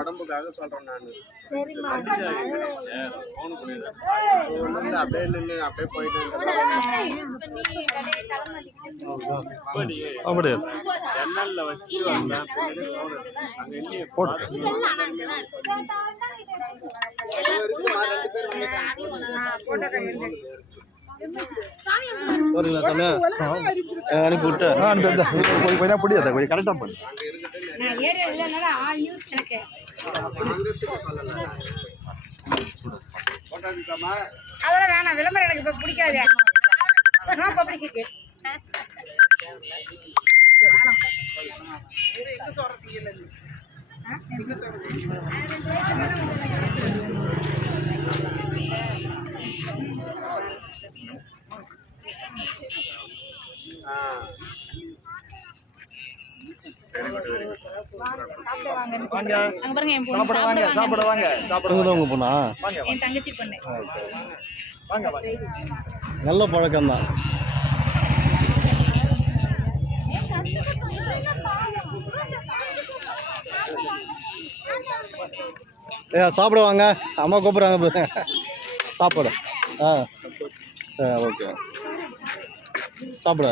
உடம்புக்காக சொல்றேன் நான் அப்படியே நின்று அப்படியே போயிட்டு ஜன்னல்ல வச்சு அனுப்பி விட்டு கொஞ்சம் பிடிக்காத கொஞ்சம் கரெக்டாக பண்ணு அதெல்லாம் வேணாம் விளம்பரம் எனக்கு இப்ப பிடிக்காது பப்ளிசிட்டி நல்ல பழக்கம் தான். சாப்பிட வாங்க, அம்மா கூப்பிட்றாங்க சாப்பிட. ஓகே சாப்பிட.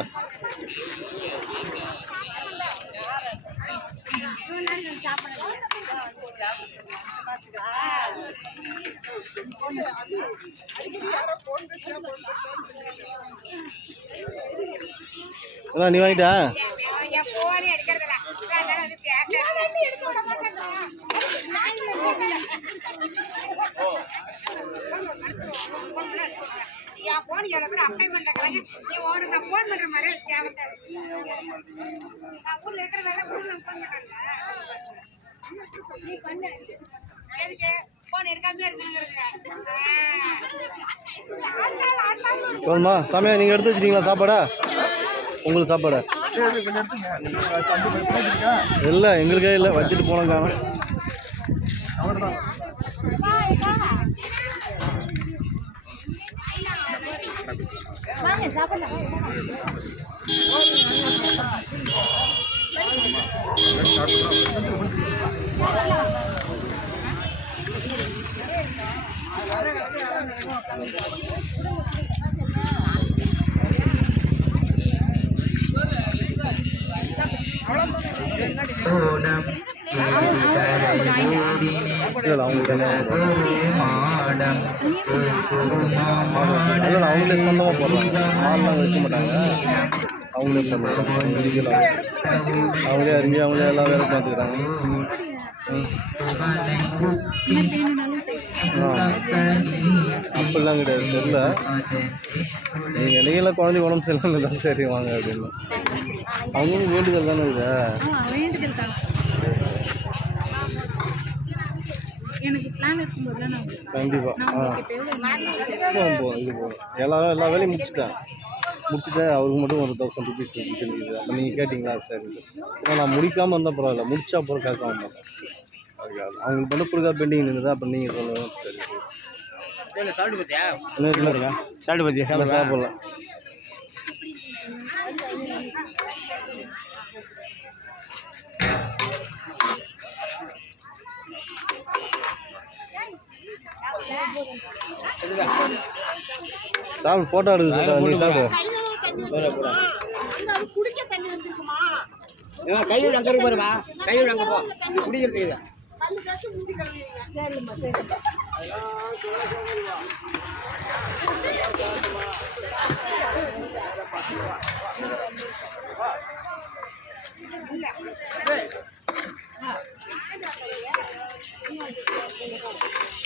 நீ வாங்கிட்டா சொல்லுமா சாமியா, நீங்கள் எடுத்து வச்சுட்டீங்களா சாப்பாடா? உங்களுக்கு சாப்பாடு இல்லை, எங்களுக்கே இல்லை, வச்சுட்டு போனோம் காணும். அவங்களே சொந்தமாக போடுறாங்க, ஆள்லாம் வைக்க மாட்டாங்க. அவங்களே பண்ணுறாங்க, அவங்களே அறிஞ்சு அவங்களே எல்லாம் வேலை பார்த்துக்கிறாங்க. அப்படிலாம் கிடையாது. தெரியல, நீங்கள் இடையில குழந்தை உடம்பு சரியில்லை தான் சரி வாங்க அப்படின்னு அவங்களும் வேண்டுதல் தானே இருக்குது. கண்டிப்பாக இது போதும். எல்லா வேலையும் முடிச்சுட்டு அவருக்கு மட்டும் ஒரு 1000 rupees இருக்குது. அப்போ நீங்கள் கேட்டிங்களா? சரி, இப்போ நான் முடிக்காமல் இருந்தால் பரவாயில்ல, முடிச்சா அப்புறம் காசு வாங்க மாட்டேன். அவங்களுக்கு மட்டும் கொடுக்கா பெண்டிங் நின்றுதா. அப்போ நீங்கள் சொல்லணும். சரி சாப்பிட்டு பார்த்தியா? சாப்பிட்டு பார்த்தியா? சாப்பிடலாம். சாப்பிடு, ஃபோட்டோ எடுக்குது. நீ சாப்பிடு. கையோட அங்கே பாருமா, கையோட அங்கே போ குடிக்கிறது.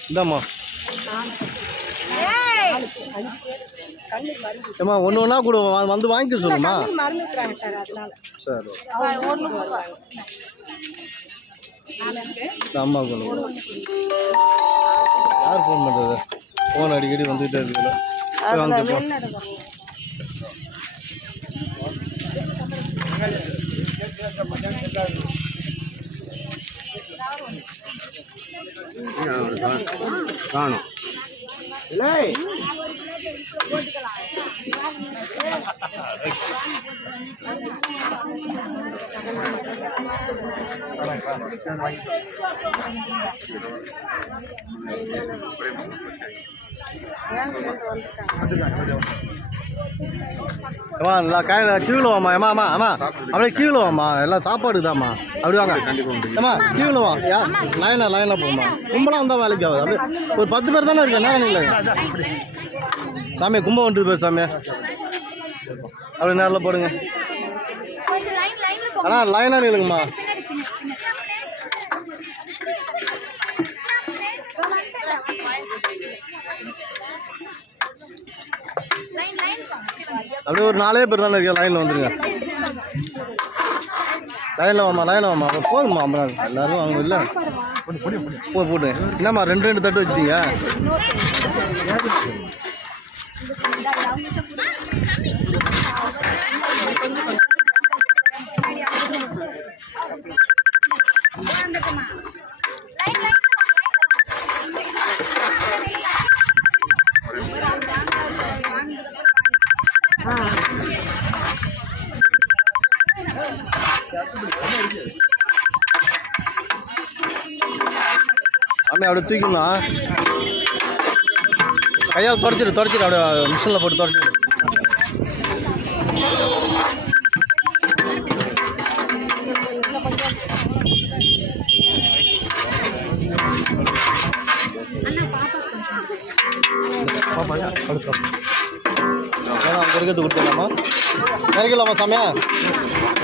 இந்தாம்மா ஏம்மா, ஒன்று ஒன்றா கூட வந்து வாங்கிக்க சொல்லுமா. சரி, அம்மா கொண்டு யார் ஃபோன் பண்ணுறது? ஃபோன் அடிக்கடி வந்துகிட்டே இருக்குல்ல. வாங்கிப்போ. காணும் அம்மா நல்லா கையில் கீழே வாம்மா அம்மா அம்மா அப்படியே கீழே வாம்மா எல்லாம் சாப்பாடு தாம்மா அப்படி வாங்க அம்மா கீழே வா லைனாக போம்மா கும்பலாக வந்தால் வேலைக்கு ஆகுது அப்படியே ஒரு 10 பேர் தானே இருக்கு நேரம் இல்லை சாமி கும்பம் வந்துட்டு போய் சாமி அப்படி நேரில் போடுங்க அண்ணா லைனாக இல்லைங்கம்மா அப்படியே ஒரு 4 பேர் தானே இருக்கேன் லைனில் வந்துருங்க லைனில் வாம்மா போதும்மா எல்லாரும் அவங்க இல்லை போட்டு என்னம்மா 2 தட்டு வச்சுட்டீங்க ஆமாம் அப்படியே தூக்கிடலாம் கையால் தொடச்சிடு அப்படியே மிஷினில் போட்டு தொடச்சிடு அங்கே இருக்கிறது கொடுத்துடலாமா இறக்கலாமா சாமியா